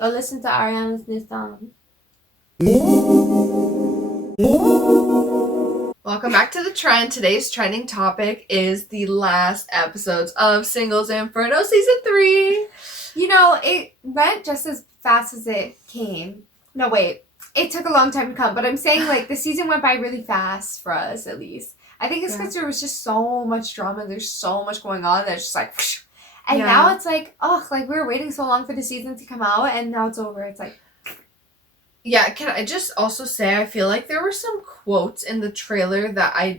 Go listen to Ariana's new song. Welcome back to The Trend. Today's trending topic is the last episodes of Singles Inferno Season 3. You know, it went just as fast as it came. No, wait. It took a long time to come, but I'm saying, like, the season went by really fast for us, at least. I think it's because there was just so much drama. There's so much going on that it's just like... And now it's like, oh, like, we were waiting so long for the season to come out, and now it's over. It's like... Yeah, can I just also say, I feel like there were some quotes in the trailer that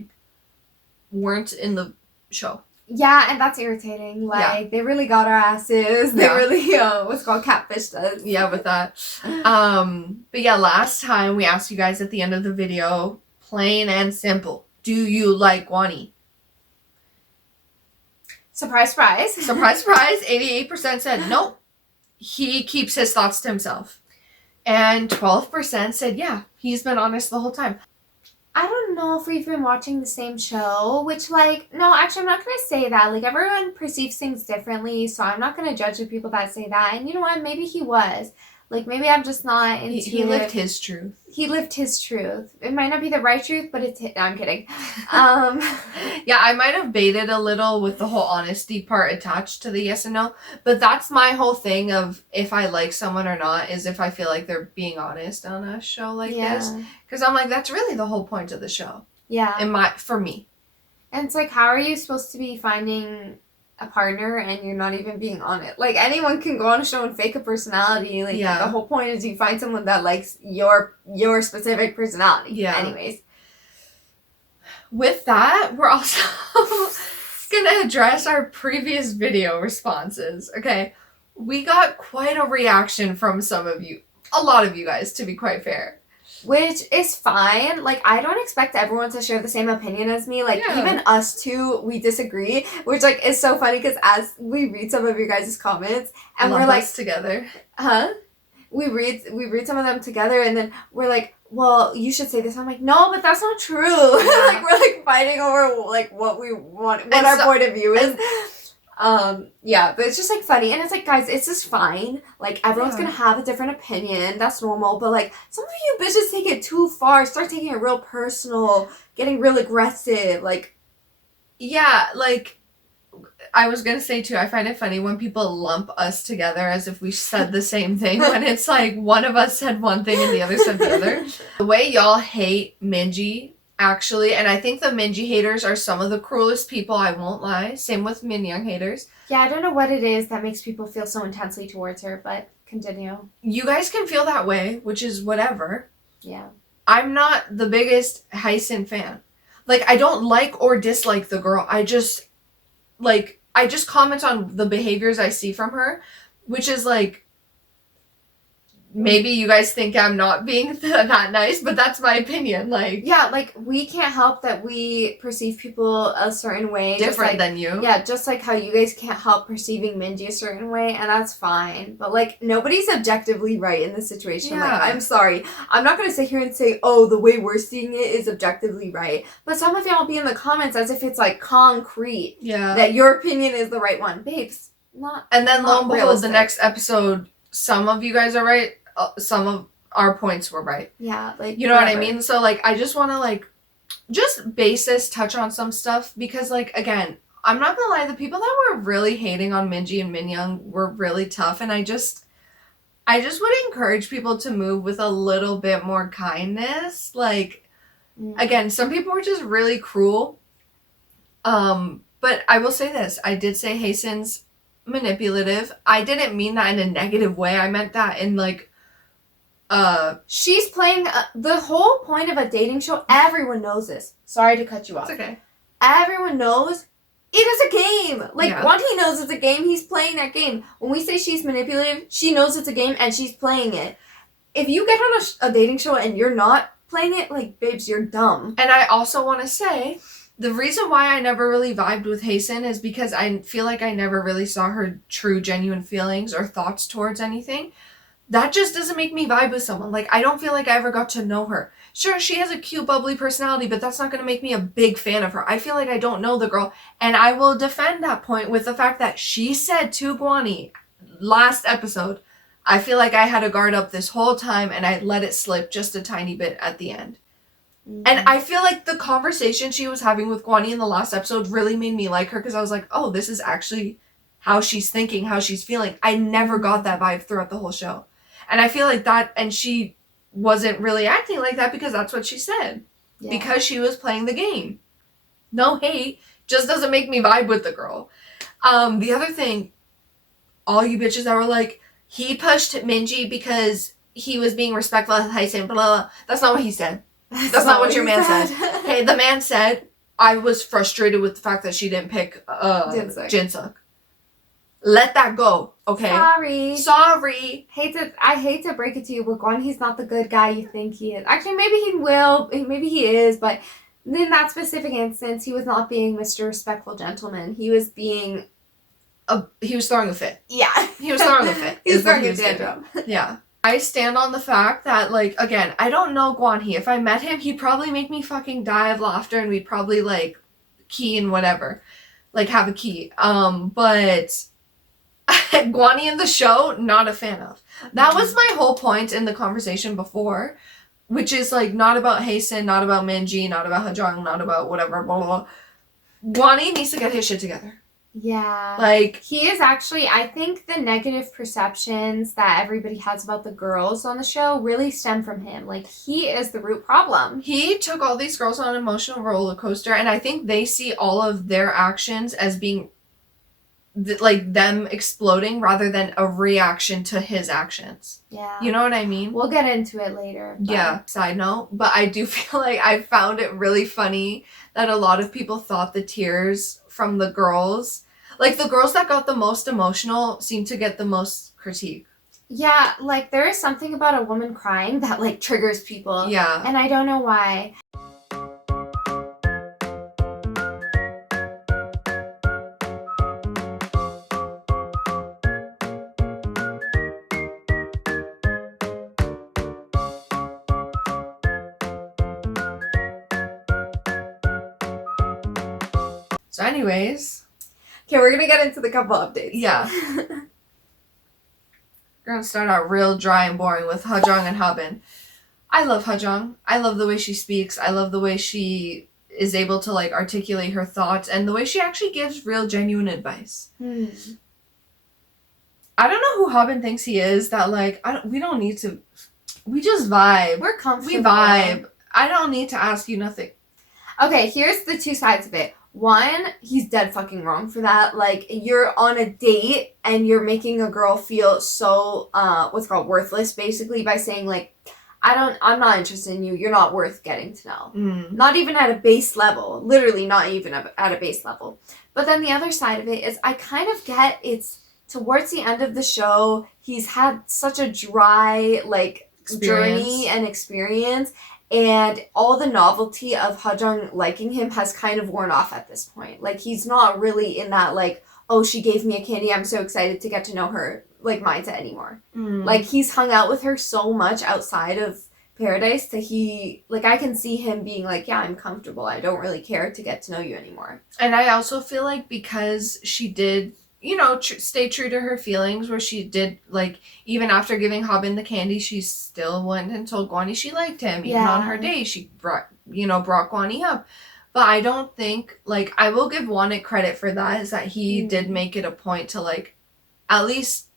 weren't in the show. Yeah, and that's irritating. Like, they really got our asses. They really, what's called catfished us. Yeah, with that. But yeah, last time we asked you guys at the end of the video, plain and simple, do you like Guani? Surprise, surprise. Surprise, surprise. 88% said nope. He keeps his thoughts to himself. And 12% said, yeah, he's been honest the whole time. I don't know if we've been watching the same show, which, like, no, actually, I'm not going to say that. Like, everyone perceives things differently, so I'm not going to judge the people that say that. And you know what? Maybe he was. Like, maybe I'm just not into He lived his truth. He lived his truth. It might not be the right truth, but it's... No, I'm kidding. Yeah, I might have baited a little with the whole honesty part attached to the yes and no, but that's my whole thing of if I like someone or not is if I feel like they're being honest on a show like this. Because I'm like, that's really the whole point of the show. Yeah. For me. And it's like, how are you supposed to be finding a partner and you're not even being on it? Like, anyone can go on a show and fake a personality. Like, the whole point is you find someone that likes your specific personality. Yeah. Anyways. With that, we're also going to address our previous video responses. Okay. We got quite a reaction from some of you. A lot of you guys, to be quite fair. Which is fine. Like, I don't expect everyone to share the same opinion as me. Like, even us two, we disagree. Which, like, is so funny because as we read some of your guys' comments, and we're like... together. Huh? We read some of them together, and then we're like, well, you should say this. I'm like, no, but that's not true. Yeah. Like, we're, like, fighting over, like, what we want, what our point of view is. Yeah, but it's just, like, funny. And it's like, guys, it's just fine. Like, everyone's gonna have a different opinion. That's normal. But, like, some of you bitches take it too far. Start taking it real personal. Getting real aggressive. Like... Yeah, like... I was gonna say, too, I find it funny when people lump us together as if we said the same thing, when it's like one of us said one thing and the other said the other. The way y'all hate Minji, actually, and I think the Minji haters are some of the cruelest people, I won't lie. Same with Min Young haters. Yeah, I don't know what it is that makes people feel so intensely towards her, but continue. You guys can feel that way, which is whatever. Yeah. I'm not the biggest Hyson fan. Like, I don't like or dislike the girl. I just comment on the behaviors I see from her, which is like, maybe you guys think I'm not being that nice, but that's my opinion. Like, yeah, like, we can't help that we perceive people a certain way. Different than you. Yeah, just like how you guys can't help perceiving Minji a certain way, and that's fine. But, like, nobody's objectively right in this situation. Yeah. Like, I'm sorry. I'm not going to sit here and say, oh, the way we're seeing it is objectively right. But some of y'all be in the comments as if it's, like, concrete. Yeah. That your opinion is the right one. Babes, not... And then, lo and behold, realistic. the next episode, some of you guys are right. Some of our points were right. Yeah, like, you know what I mean? So, like, I just want to, like, just basis touch on some stuff because, like, again, I'm not gonna lie, the people that were really hating on Minji and Minyoung were really tough, and I just would encourage people to move with a little bit more kindness. Like, again, some people were just really cruel. But I will say this, I did say Hasten's manipulative. I didn't mean that in a negative way. I meant that in, like, she's playing the whole point of a dating show. Everyone knows this. Sorry to cut you off. It's okay. Everyone knows it is a game. Like, Yeah. Wanty knows it's a game. He's playing that game. When we say she's manipulative, she knows it's a game and she's playing it. If you get on a dating show and you're not playing it, like, babes, you're dumb. And I also want to say, the reason why I never really vibed with Hasten is because I feel like I never really saw her true, genuine feelings or thoughts towards anything. That just doesn't make me vibe with someone. Like, I don't feel like I ever got to know her. Sure, she has a cute, bubbly personality, but that's not going to make me a big fan of her. I feel like I don't know the girl, and I will defend that point with the fact that she said to Guani last episode, I feel like I had a guard up this whole time and I let it slip just a tiny bit at the end. Mm-hmm. And I feel like the conversation she was having with Guani in the last episode really made me like her, because I was like, oh, this is actually how she's thinking, how she's feeling. I never got that vibe throughout the whole show. And I feel like that, and she wasn't really acting like that because that's what she said. Yeah. Because she was playing the game. No hate, just doesn't make me vibe with the girl. The other thing, all you bitches that were like, he pushed Minji because he was being respectful of Hysan, blah, blah, blah. That's not what he said. That's not what your man said. Okay, the man said, I was frustrated with the fact that she didn't pick Jinsuk. Let that go, okay? Sorry. I hate to break it to you, but Guan, he's not the good guy you think he is. Actually, maybe he will. Maybe he is, but in that specific instance, he was not being Mr. Respectful Gentleman. He was being... he was throwing a fit. Yeah. He was throwing a fit. He was throwing a tantrum. Yeah. I stand on the fact that, like, again, I don't know Guan He. If I met him, he'd probably make me fucking die of laughter and we'd probably, like, key and whatever. Like, have a key. But... Guani in the show, not a fan of. That was my whole point in the conversation before, which is like not about Hasten, not about Minji, not about Hajong, not about whatever, blah, blah, blah. Guani needs to get his shit together. Yeah. Like, he is actually, I think the negative perceptions that everybody has about the girls on the show really stem from him. Like, he is the root problem. He took all these girls on an emotional roller coaster, and I think they see all of their actions as being like them exploding rather than a reaction to his actions. Yeah. You know what I mean? We'll get into it later. But... Yeah, side note. But I do feel like I found it really funny that a lot of people thought the tears from the girls, like the girls that got the most emotional, seemed to get the most critique. Yeah, like there is something about a woman crying that like triggers people. Yeah. And I don't know why. So anyways. Okay, we're going to get into the couple updates. Yeah. We're going to start out real dry and boring with Hajong and Habin. I love Hajong. I love the way she speaks. I love the way she is able to like articulate her thoughts and the way she actually gives real genuine advice. I don't know who Habin thinks he is that like, we don't need to, we just vibe. We're comfortable. We vibe. I don't need to ask you nothing. Okay, here's the two sides of it. One, he's dead fucking wrong for that. Like, you're on a date and you're making a girl feel so, worthless, basically, by saying, like, I'm not interested in you. You're not worth getting to know. Not even at a base level. Literally not even at a base level. But then the other side of it is I kind of get it's towards the end of the show, he's had such a dry, like, journey and experience. And all the novelty of Hajong liking him has kind of worn off at this point. Like, he's not really in that, like, oh, she gave me a candy, I'm so excited to get to know her, like, mindset anymore. Like, he's hung out with her so much outside of Paradise that I can see him being like, yeah, I'm comfortable. I don't really care to get to know you anymore. And I also feel like because she did... you know, stay true to her feelings, where she did, like, even after giving Habin the candy, she still went and told Guani she liked him. Even on her day, she brought Guani up. But I don't think, like, I will give Wanik credit for that, is that he did make it a point to, like, at least,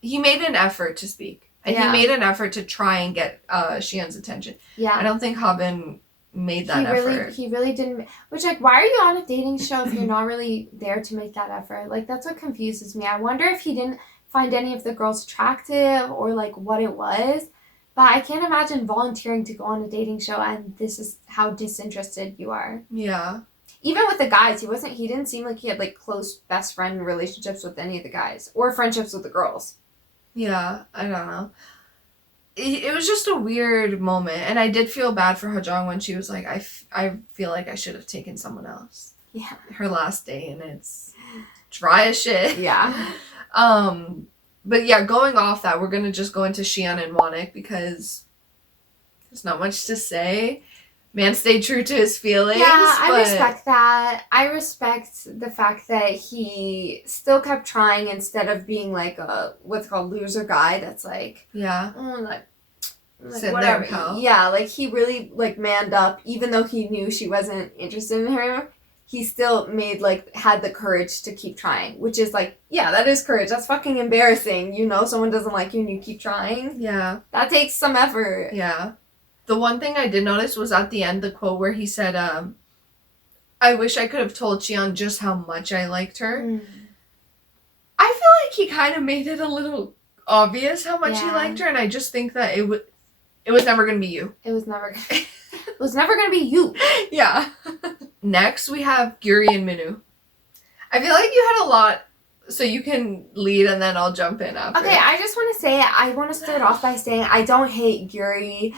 he made an effort to speak. And he made an effort to try and get Xian's attention. Yeah. I don't think Habin made that effort. He really didn't. Which, like, why are you on a dating show if you're not really there to make that effort? Like, that's what confuses me. I wonder if he didn't find any of the girls attractive or, like, what it was. But I can't imagine volunteering to go on a dating show and this is how disinterested you are. Yeah. Even with the guys, he didn't seem like he had, like, close best friend relationships with any of the guys. Or friendships with the girls. Yeah, I don't know. It was just a weird moment, and I did feel bad for Hajong when she was like, I feel like I should have taken someone else. Yeah. Her last day, and it's dry as shit. Yeah. But yeah, going off that, we're gonna just go into Xian and Wanik because there's not much to say. man stayed true to his feelings. Yeah, I but respect that. I respect the fact that he still kept trying instead of being like a what's called loser guy that's like, yeah, like sitting whatever. there, pal. Yeah, like he really like manned up, even though he knew she wasn't interested in him. He still had the courage to keep trying, which is like, yeah, that is courage. That's fucking embarrassing. You know someone doesn't like you and you keep trying. Yeah. That takes some effort. Yeah. The one thing I did notice was at the end, the quote where he said, I wish I could have told Cheon just how much I liked her. I feel like he kind of made it a little obvious how much he liked her, and I just think that it was never going to be you. It was never going to be you. Yeah. Next, we Gyuri and Minwoo. I feel like you had a lot, so you can lead and then I'll jump in after. Okay, I just want to say, I want to start off by saying I don't hate Gyuri.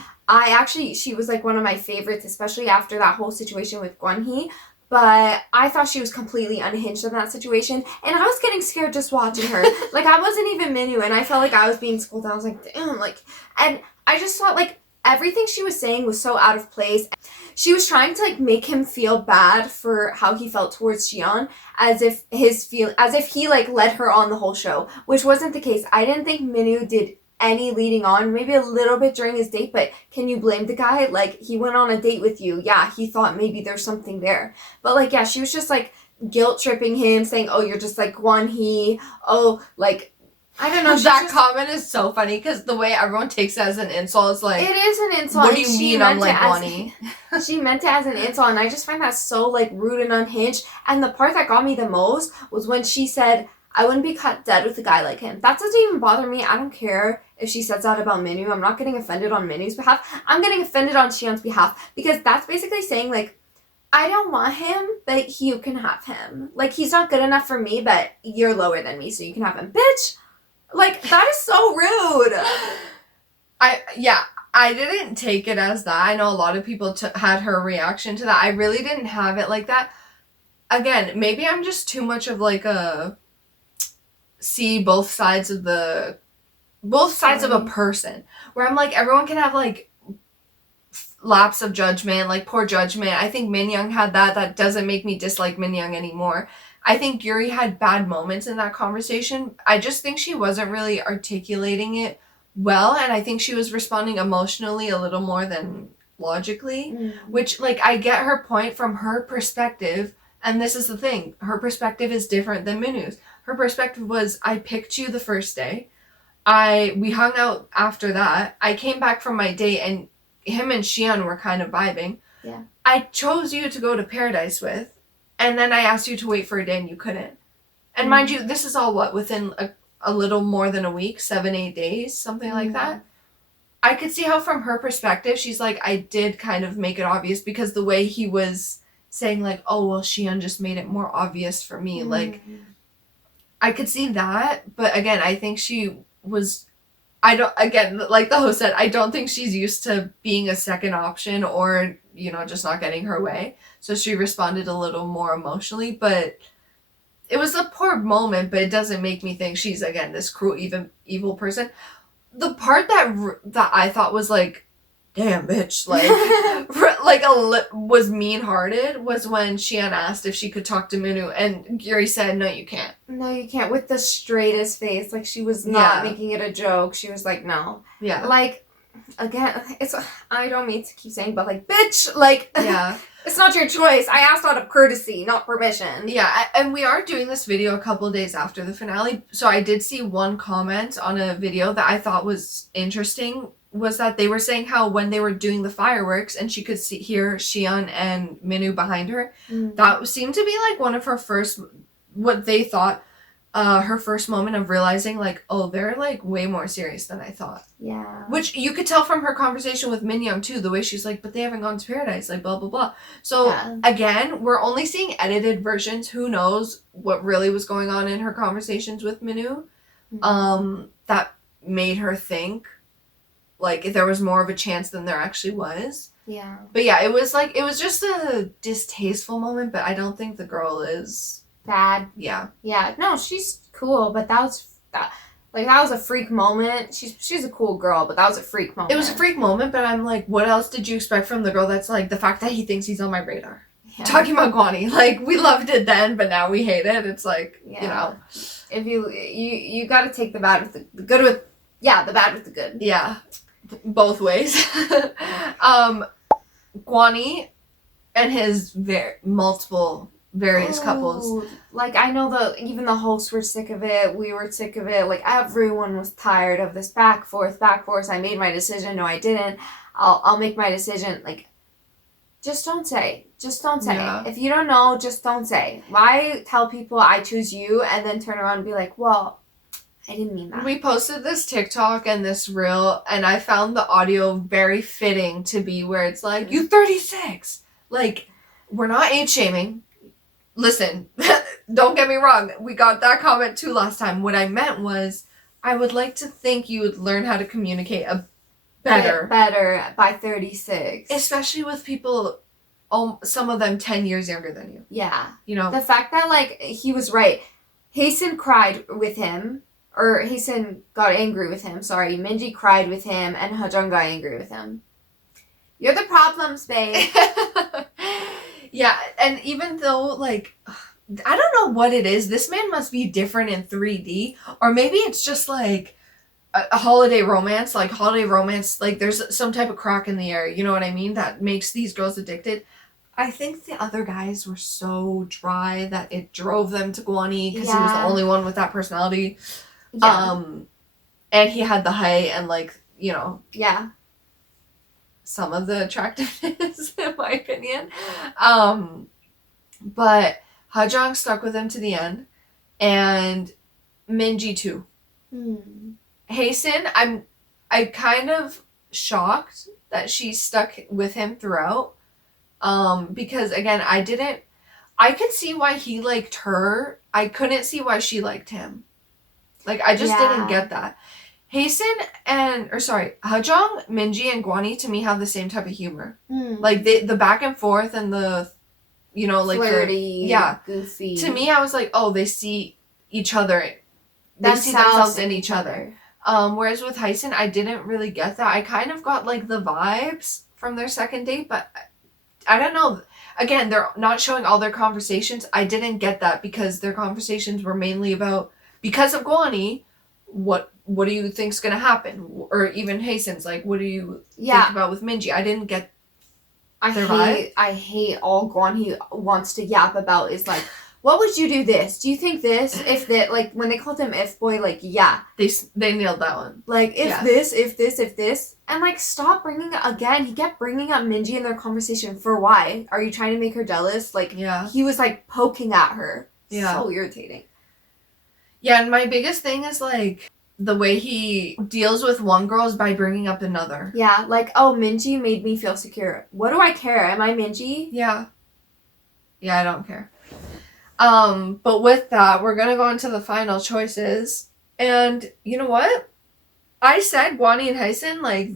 She was like one of my favorites, especially after that whole situation with Gwonhee. But I thought she was completely unhinged in that situation. And I was getting scared just watching her. Like, I wasn't even Minwoo, and I felt like I was being scolded. I was like, damn, like... And I just thought, like, everything she was saying was so out of place. She was trying to, like, make him feel bad for how he felt towards Cheon, as if he, like, led her on the whole show, which wasn't the case. I didn't think Minwoo did any leading on, maybe a little bit during his date, but can you blame the guy? Like, he went on a date with you. Yeah, he thought maybe there's something there. But, like, yeah, she was just, like, guilt-tripping him, saying, oh, you're just like Gwonhee. Oh, like, I don't know. That comment is so funny because the way everyone takes it as an insult is like... It is an insult. What do you mean I'm like Gwonhee? She meant it as an insult, and I just find that so, like, rude and unhinged. And the part that got me the most was when she said, I wouldn't be cut dead with a guy like him. That doesn't even bother me. I don't care if she says that about Minwoo. I'm not getting offended on Minwoo's behalf. I'm getting offended on Cheon's behalf because that's basically saying, like, I don't want him, but you can have him. Like, he's not good enough for me, but you're lower than me, so you can have him. Bitch! Like, that is so rude. I didn't take it as that. I know a lot of people had her reaction to that. I really didn't have it like that. Again, maybe I'm just too much of, like, a... see both sides of a person, where I'm like, everyone can have like lapse of judgment, like poor judgment. I think Minyoung had that doesn't make me dislike Minyoung anymore. I think Gyuri had bad moments in that conversation. I just think she wasn't really articulating it well, and I think she was responding emotionally a little more than logically, which, like, I get her point from her perspective, and this is the thing, her perspective is different than Minwoo's. Her perspective was, I picked you the first day. We hung out after that. I came back from my date and him and Cheon were kind of vibing. Yeah. I chose you to go to Paradise with, and then I asked you to wait for a day and you couldn't. And mind you, this is all within a little more than a week, 7-8 days, something like that. I could see how from her perspective, she's like, I did kind of make it obvious because the way he was saying like, oh, well, Cheon just made it more obvious for me. Like, I could see that, but again, I think she was, like the host said, I don't think she's used to being a second option or, just not getting her way. So she responded a little more emotionally, but it was a poor moment, but it doesn't make me think she's, again, this cruel, evil person. The part that I thought was like, damn, bitch, was mean-hearted was when Cheon asked if she could talk to Minwoo, and Gyuri said, no, you can't. No, you can't, with the straightest face. Like, she was not making it a joke. She was like, no. Yeah. Like, again, I don't mean to keep saying, but like, bitch, like, yeah. It's not your choice. I asked out of courtesy, not permission. Yeah, and we are doing this video a couple days after the finale, so I did see one comment on a video that I thought was interesting, was that they were saying how when they were doing the fireworks and she could hear Cheon and Minwoo behind her, that seemed to be like one of her first, what they thought, her first moment of realizing like, oh, they're like way more serious than I thought. Yeah. Which you could tell from her conversation with Minyoung too, the way she's like, but they haven't gone to Paradise, like blah, blah, blah. So again, we're only seeing edited versions. Who knows what really was going on in her conversations with Minwoo, that made her think like if there was more of a chance than there actually was. Yeah. But yeah, it was just a distasteful moment, but I don't think the girl is bad. Yeah. Yeah. No, she's cool, but that Like, that was a freak moment. She's a cool girl, but that was a freak moment. It was a freak moment, but I'm like, what else did you expect from the girl that's like, the fact that he thinks he's on my radar? Yeah. Talking about Guani. Like, we loved it then, but now we hate it. It's like, you know. If you got to take the bad with the good with, the bad with the good. Yeah. Both ways. Guani and his various couples. Like, I know even the hosts were sick of it. We were sick of it. Like, everyone was tired of this back forth. I made my decision. No, I didn't. I'll make my decision. Like, just don't say. Just don't say. Yeah. If you don't know, just don't say. Why tell people I choose you and then turn around and be like, well, I didn't mean that. We posted this TikTok and this reel, and I found the audio very fitting to be where it's like, you 36. Like, we're not age shaming. Listen, don't get me wrong. We got that comment too last time. What I meant was, I would like to think you would learn how to communicate better by 36. Especially with people, some of them 10 years younger than you. Yeah. You know? The fact that, like, he was right. Hasten cried with him. Or Hasten got angry with him. Sorry. Minji cried with him. And Hajong got angry with him. You're the problems, babe. Yeah. And even though, like, I don't know what it is. This man must be different in 3D. Or maybe it's just, like, a holiday romance. Like, there's some type of crack in the air. You know what I mean? That makes these girls addicted. I think the other guys were so dry that it drove them to Guani because he was the only one with that personality. Yeah. And he had the height and, like, you know. Yeah. Some of the attractiveness, in my opinion. But Hajong stuck with him to the end. And Minji, too. Hasten, I'm kind of shocked that she stuck with him throughout. Because, again, I could see why he liked her. I couldn't see why she liked him. Like, I just didn't get that. Hajong, Minji, and Guani, to me, have the same type of humor. Like, the back and forth and the, you know, like, flirty, goofy. To me, I was like, oh, they see each other. They see themselves in each other. Whereas with Hasten, I didn't really get that. I kind of got, like, the vibes from their second date, but I don't know. Again, they're not showing all their conversations. I didn't get that because their conversations were mainly about, because of Guani, what do you think's gonna happen? Or even Hasten's, like, what do you think about with Minji? I didn't get their vibe. I hate all Guani wants to yap about is, like, what would you do this? Do you think this? If that, like, when they called him If Boy, like, They nailed that one. Like, if this. And, like, stop bringing it again. He kept bringing up Minji in their conversation. For why? Are you trying to make her jealous? Like, he was, like, poking at her. Yeah. So irritating. Yeah, and my biggest thing is, like, the way he deals with one girl is by bringing up another. Yeah, like, oh, Minji made me feel secure. What do I care? Am I Minji? Yeah. Yeah, I don't care. But with that, we're gonna go into the final choices. And you know what? I said Guani and Haisen, like,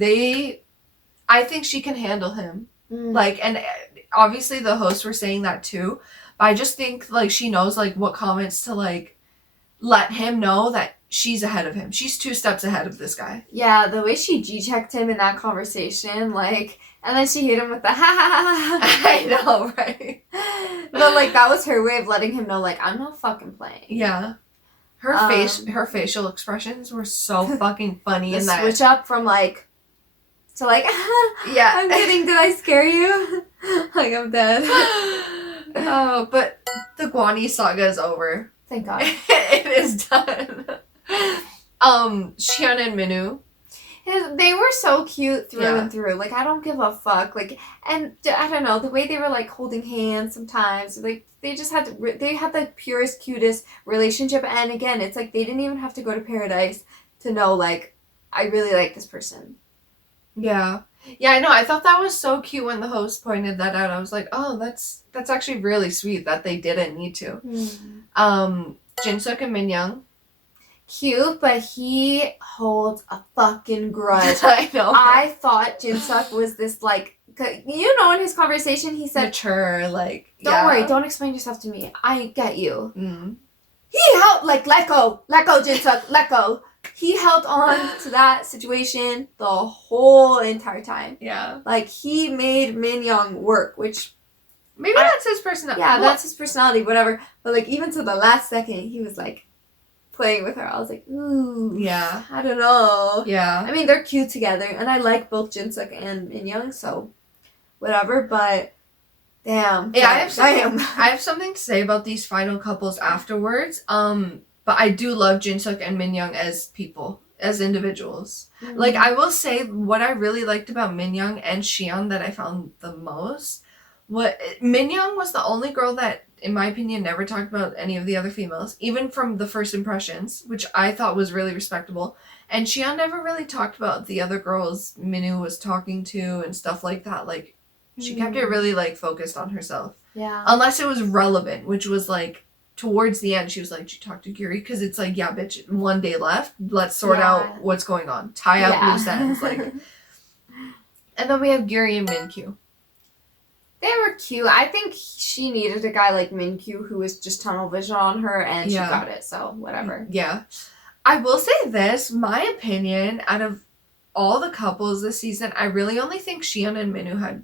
I think she can handle him. Like, and obviously the hosts were saying that too. But I just think, like, she knows, like, what comments to, like, let him know that she's ahead of him. She's 2 steps ahead of this guy. Yeah, the way she G-checked him in that conversation, like, and then she hit him with the ha. I know, right? But, like, that was her way of letting him know, like, I'm not fucking playing. Yeah. Her facial expressions were so fucking funny. The switch up from, like, to, like, yeah. I'm kidding, did I scare you? Like, I'm dead. Oh, but the Guani saga is over. Thank God. It is done. Xian and Minu. They were so cute through and through. Like, I don't give a fuck. Like, and I don't know, the way they were, like, holding hands sometimes. Like, they just had the purest, cutest relationship. And again, it's like they didn't even have to go to paradise to know, like, I really like this person. Yeah. Yeah, I know. I thought that was so cute when the host pointed that out. I was like, oh, that's actually really sweet that they didn't need to. Jinsuk and Minyoung. Cute, but he holds a fucking grudge. I know. I thought Jinsuk was this, like, you know, in his conversation he said, mature, like, don't worry, don't explain yourself to me. I get you. He helped, like, let go, Jinsuk, let go. he held on to that situation the whole entire time. Yeah. Like, he made Min-young work, which... Maybe that's his personality. Yeah, that's his personality, whatever. But, like, even to the last second, he was, like, playing with her. I was like, ooh. Yeah. I don't know. Yeah. I mean, they're cute together, and I like both Jin-suk and Min-young, so whatever, but... Damn. Yeah, I have something to say about these final couples afterwards. But I do love Jin-suk and Min-young as people, as individuals. Mm-hmm. Like, I will say what I really liked about Min-young and Xion that I found the most. Min-young was the only girl that, in my opinion, never talked about any of the other females, even from the first impressions, which I thought was really respectable. And Xion never really talked about the other girls Minu was talking to and stuff like that. Like, she kept it really, like, focused on herself. Yeah. Unless it was relevant, which was, like, towards the end, she was like, "Did you talk to Guri?" Because it's like, yeah, bitch, 1 day left. Let's sort out what's going on. Tie up loose ends. Like. And then we have Guri and Min-kyu. They were cute. I think she needed a guy like Min-kyu who was just tunnel vision on her, and she got it, so whatever. Yeah. I will say this, my opinion, out of all the couples this season, I really only think Xion and Minu had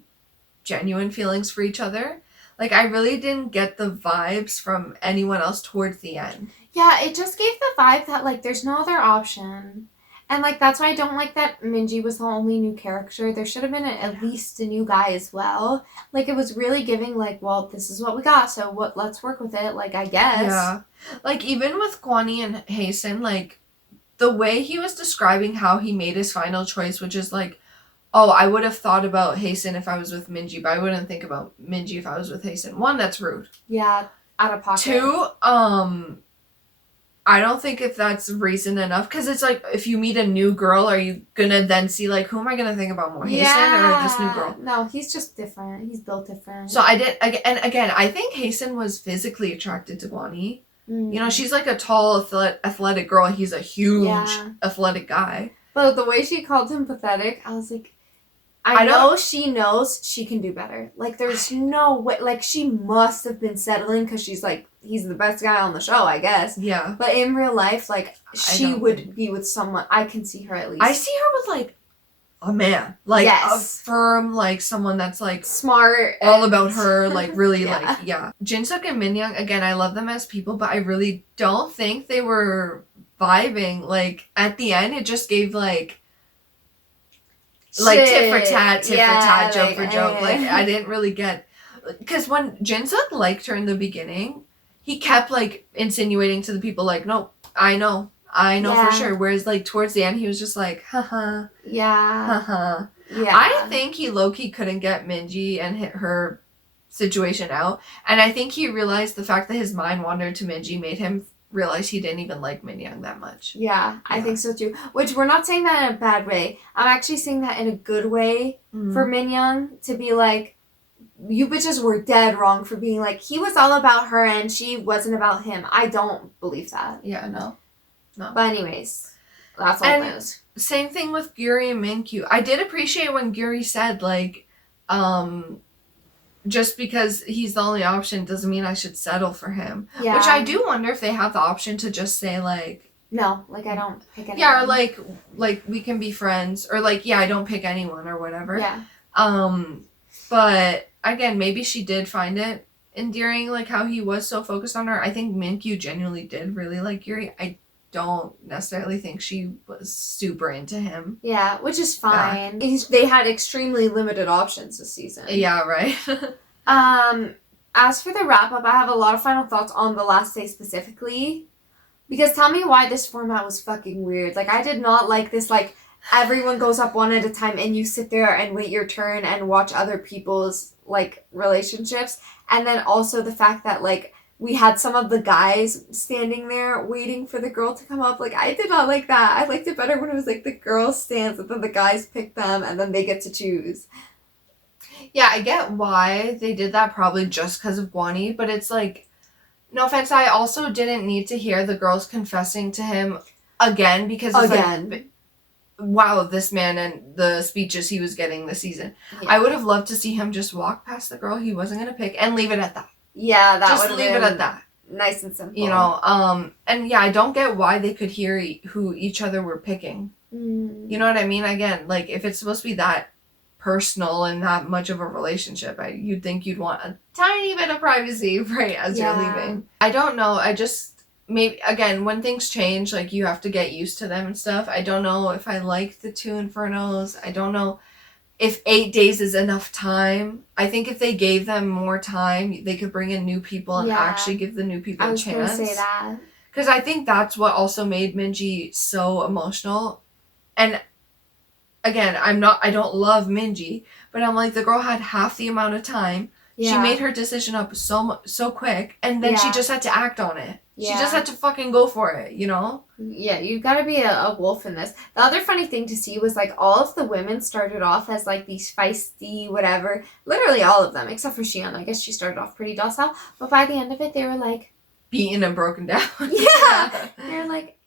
genuine feelings for each other. Like, I really didn't get the vibes from anyone else towards the end. Yeah, it just gave the vibe that, like, there's no other option. And, like, that's why I don't like that Minji was the only new character. There should have been at least a new guy as well. Like, it was really giving, like, well, this is what we got, so let's work with it, like, I guess. Yeah. Like, even with Kwani and Haesen, like, the way he was describing how he made his final choice, which is, like, oh, I would have thought about Haesen if I was with Minji, but I wouldn't think about Minji if I was with Haesen. 1, that's rude. Yeah, out of pocket. 2, I don't think if that's reason enough, because it's like, if you meet a new girl, are you gonna then see, like, who am I gonna think about more, Haesen or this new girl? No, he's just different. He's built different. So I did, and again, I think Haesen was physically attracted to Kwani. You know, she's like a tall, athletic girl, and he's a huge, athletic guy. But the way she called him pathetic, I was like, I know she knows she can do better. Like, there's no way. Like, she must have been settling because she's like, he's the best guy on the show, I guess. Yeah. But in real life, like, she would be with someone. I can see her at least. I see her with, like, a man. Like, a firm, like, someone that's, like, smart. All about her, like, really, like, Jin-suk and Min-young, again, I love them as people, but I really don't think they were vibing. Like, at the end, it just gave, like tit for tat, joke for joke. Like, I didn't really get... Because when Jin-suk liked her in the beginning, he kept, like, insinuating to the people, like, no, I know for sure. Whereas, like, towards the end, he was just like, haha. Yeah. Haha. Yeah. I think he low-key couldn't get Minji and her situation out. And I think he realized the fact that his mind wandered to Minji made him realize he didn't even like Min-young that much. Yeah, I think so too. Which, we're not saying that in a bad way. I'm actually saying that in a good way for Min-young to be like, you bitches were dead wrong for being like, he was all about her and she wasn't about him. I don't believe that. Yeah, no. But anyways, that's all news. Same thing with Guri and Min-kyu. I did appreciate when Guri said, like, just because he's the only option doesn't mean I should settle for him. Yeah. Which I do wonder if they have the option to just say, like... No, like, I don't pick anyone. Yeah, or like we can be friends. Or, like, yeah, I don't pick anyone or whatever. Yeah. But, again, maybe she did find it endearing, like, how he was so focused on her. I think Min-kyu genuinely did really like Guri. I don't necessarily think she was super into him. Yeah, which is fine. They had extremely limited options this season. Yeah, right. As for the wrap-up, I have a lot of final thoughts on the last day specifically. Because tell me why this format was fucking weird. Like, I did not like this, like, everyone goes up one at a time and you sit there and wait your turn and watch other people's, like, relationships. And then also the fact that, like, we had some of the guys standing there waiting for the girl to come up. Like, I did not like that. I liked it better when it was, like, the girl stands and then the guys pick them and then they get to choose. Yeah, I get why they did that, probably just because of Gwani, but it's like, no offense, I also didn't need to hear the girls confessing to him again because it's like, wow, this man and the speeches he was getting this season. Yeah. I would have loved to see him just walk past the girl he wasn't going to pick and leave it at that. Yeah, that would leave it at that. Nice and simple. You know, and yeah, I don't get why they could hear who each other were picking. You know what I mean? Again, like, if it's supposed to be that personal and that much of a relationship, you'd think you'd want a tiny bit of privacy right as you're leaving. I don't know. I just, maybe, again, when things change, like, you have to get used to them and stuff. I don't know if I like the two Infernos. I don't know if 8 days is enough time. I think if they gave them more time, they could bring in new people and actually give the new people a chance. I was going to say that. Because I think that's what also made Minji so emotional. And again, I don't love Minji, but I'm like, the girl had half the amount of time. Yeah. She made her decision up so quick, and then she just had to act on it. Yeah. She just had to fucking go for it, you know? Yeah, you've got to be a wolf in this. The other funny thing to see was, like, all of the women started off as, like, these feisty, whatever. Literally all of them, except for Shion. I guess she started off pretty docile. But by the end of it, they were, like... beaten and broken down. Yeah! They're like,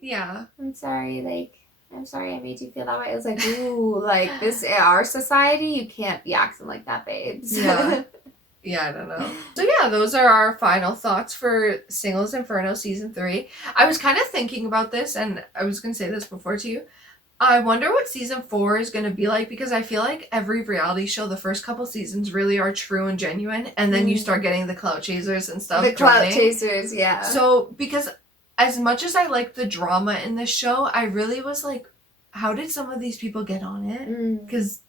yeah. I'm sorry, I'm sorry I made you feel that way. It was like, ooh, like, this, in our society, you can't be acting like that, babes. Yeah. Yeah, I don't know. So yeah, those are our final thoughts for Singles Inferno Season 3. I was kind of thinking about this, and I was going to say this before to you. I wonder what Season 4 is going to be like, because I feel like every reality show, the first couple seasons really are true and genuine, and then you start getting the clout chasers and stuff. The clout chasers, yeah. So, because... as much as I like the drama in this show, I really was like, how did some of these people get on it? Because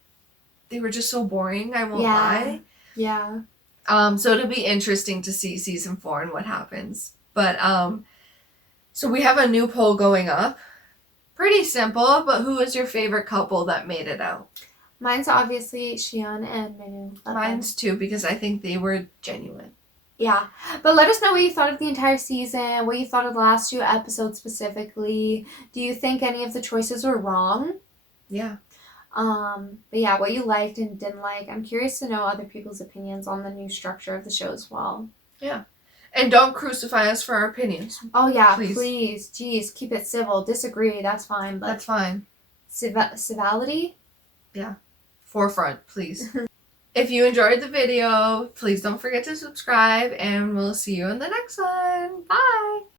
they were just so boring, I won't lie. Yeah. So it'll be interesting to see Season 4 and what happens. But, so we have a new poll going up. Pretty simple, but who is your favorite couple that made it out? Mine's obviously Shion and Minu. Mine's too, because I think they were genuine. Yeah, but let us know what you thought of the entire season, what you thought of the last 2 episodes specifically. Do you think any of the choices were wrong? Yeah. But yeah, what you liked and didn't like. I'm curious to know other people's opinions on the new structure of the show as well. Yeah. And don't crucify us for our opinions. Oh yeah, please. Jeez, keep it civil. Disagree, that's fine. But that's fine. Civility? Yeah. Forefront, please. If you enjoyed the video, please don't forget to subscribe, and we'll see you in the next one. Bye!